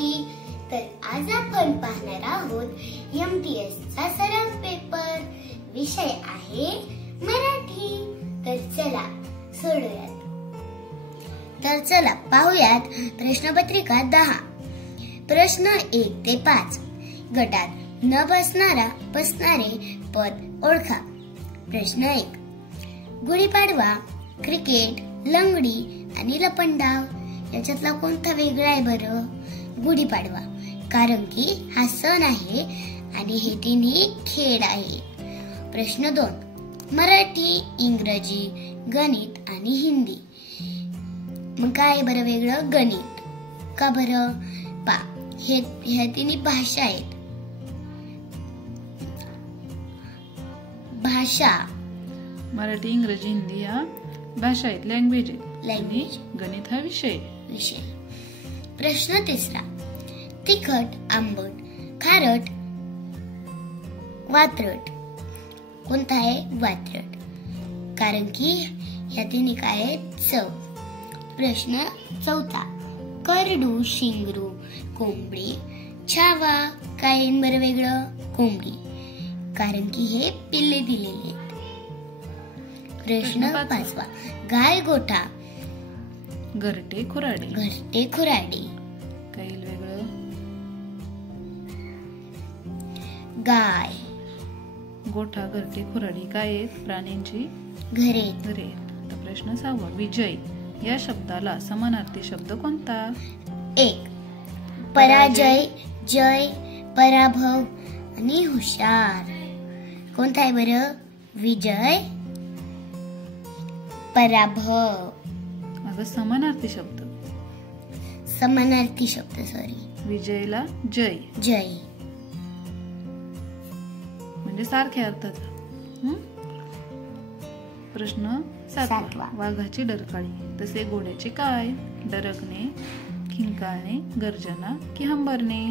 मराठी. तर आज आपण पाहणार आहोत MTS चा सराव पेपर. विषय आहे मराठी. तर चला सोडूयात. तर चला पाहूयात प्रश्नपत्रिका 10. प्रश्न 1 ते 5. गटात न बसणारे पद ओळखा. प्रश्न 1. गुढीपाडवा, क्रिकेट, लंगडी आणि लपंडाव याच्यातला कोणता वेगळा आहे बरं? गुढीपाडवा, कारण की हा सण आहे आणि हे तिन्ही खेळ आहे. प्रश्न 2. मराठी, इंग्रजी, गणित आणि हिंदी. मग काय बरं वेगळं? गणित. का बरं? ह्या तिन्ही भाषा आहेत. भाषा मराठी, इंग्रजी, हिंदी या भाषा आहेत, लँग्वेज आहेत. गणित हा विषय. प्रश्न 3. तिखट, आंबट, खारट, वात्रट. कोणता आहे? वात्रट, कारण की ह्या तिन्ही काय आहेत? चव. प्रश्न 4. करडू, शिंगरू, कोंबडी, छावा. काय बरं वेगळं? कोंबडी, कारण की हे पिल्ले दिलेले आहेत. प्रश्न 5. गाय, गोठा, घरटे, खुराडे. घरटे, खुराडे. काही वेगळं? गाय, गोठा, घरटे, खुराडी काय आहेत? प्राण्यांची घरे. आता प्रश्न 6. विजय या शब्दाला समानार्थी शब्द कोणता? 1. पराजय, जय, पराभव आणि हुशार. कोणता आहे बरं? विजय, पराभव. अगं समानार्थी शब्द. समानार्थी शब्द सॉरी. विजयला जय. जय म्हणजे सारख्या अर्थाचा. प्रश्न 7. वाघाची डरकाळी तसे घोड्याचे काय? डरकणे, खिंकाळणे, गर्जना की हंबरणे?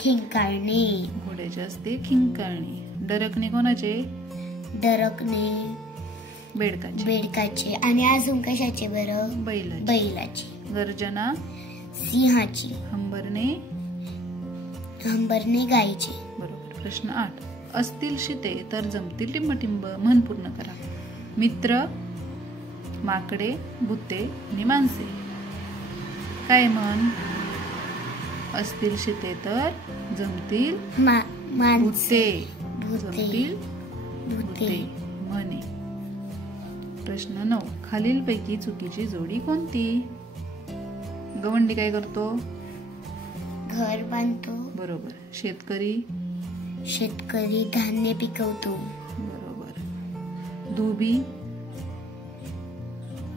खिंकाळणे. घोड्याचे असते खिंकाळणे. डरकणे कोणाचे? डरकणे बेडकाचे. आणि अजून कशाचे बरं? बैलाची. गर्जना सिंहाची. हंबरणे गायीची. बरोबर. प्रश्न 8. असतील शिते तर जमतील टिंबटिंब. म्हण पूर्ण करा. मित्र, माकडे, भुते आणि माणसे. काय म्हण? असतील शिते तर जमतील माणसे. जमतील भुते. म्हणे. प्रश्न 9. खालीलपैकी चुकीची जोडी कोणती? गवंडी काय करतो? घर बांधतो. बरोबर. शेतकरी धान्य पिकवतो. बरोबर.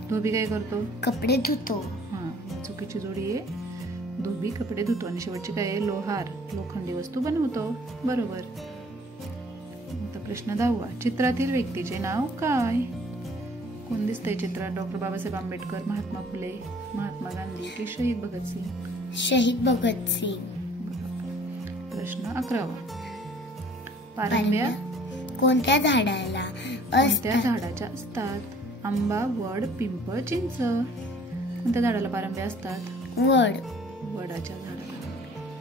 धोबी काय करतो? कपडे धुतो. हा, चुकीची जोडी आहे. धोबी कपडे धुतो. आणि शेवटची काय आहे? लोहार लोखंडी वस्तू बनवतो. बरोबर. आता प्रश्न 10. चित्रातील व्यक्तीचे नाव काय? कोण दिसतंय चित्रात? डॉक्टर बाबासाहेब आंबेडकर, महात्मा फुले, महात्मा गांधी की शहीद भगतसिंग? शहीद भगतसिंग. प्रश्न 11. पारंब्या कोणत्या झाडाच्या असतात? आंबा, वड, पिंपळ, चिंच. कोणत्या झाडाला पारंब्या असतात? वडाच्या झाडाला.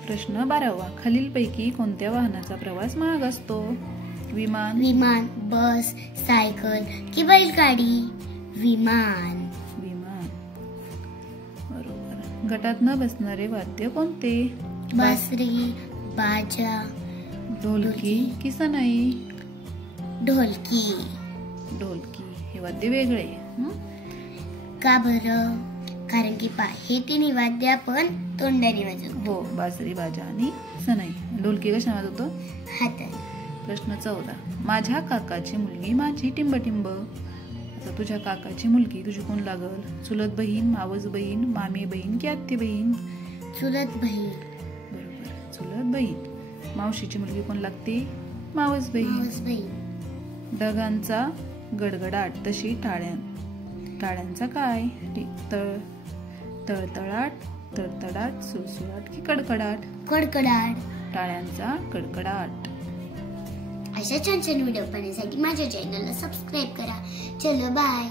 प्रश्न 12. खालीलपैकी कोणत्या वाहनाचा प्रवास महाग असतो? विमान, बस, सायकल की बैलगाडी? विमान. बरोबर. गटात न बसणारे वाद्य कोणते? बासरी, बाजा, ढोलकी की सनई? ढोलकी. हे वाद्य वेगळे. का बरं? कारण की हे तिन्ही वाद्य आपण तोंडाने वाजवतो. हो, बासरी, बाजा आणि सनई. ढोलकी कशा वाजवतो? हाताने. प्रश्न 14. माझ्या काकाची मुलगी माझी टिंबटिंब. आता तुझ्या काकाची मुलगी तुझी कोण लागल? चुलत बहीण, मावस बहीण, मामी बहीण की आत्ते बहीण? चुलत बहीण. बरोबर. चुलत बहीण. मावशीची मुलगी कोण लागते? मावस बहीण. ढगांचा गडगडाट तशी टाळ्यांचा काय? तळतळाट, तडतडाट, सुळसुळाट की कडकडाट? कडकडाट. टाळ्यांचा कडकडाट. अशा छान छान व्हिडिओ पाहण्यासाठी माझ्या चॅनलला सबस्क्राईब करा. चलो बाय.